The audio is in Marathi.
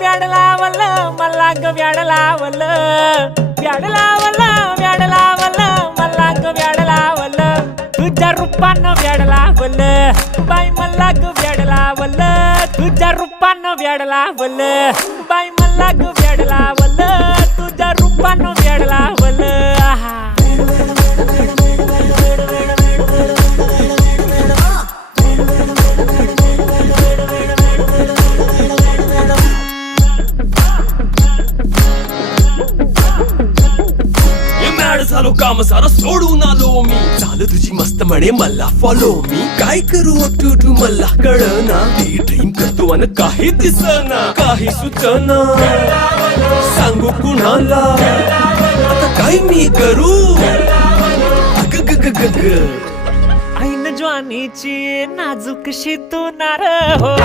व्याड लावलं मला ग व्याड लावलं व्याड लावलं व्याड लावलं मला ग व्याड लावलं तुझ्या रूपानं व्याड लावलं बाई मला ग व्याड लावलं तुझ्या रूपानं व्याड लावलं बाई मला ग व्याड लावलं तुझ्या रूपानं व्याड लावलं झालो काम सारं सोडून आलो मी चाल तुझी मस्त म्हणे मला फॉलो मी काय करू टू मला कळना ती ड्रीम करतो आणि काही दिसना काही सुचना सांगू कुणाला आता काय मी करू ऐन ज्वानीची नाजूकशी तू नार हो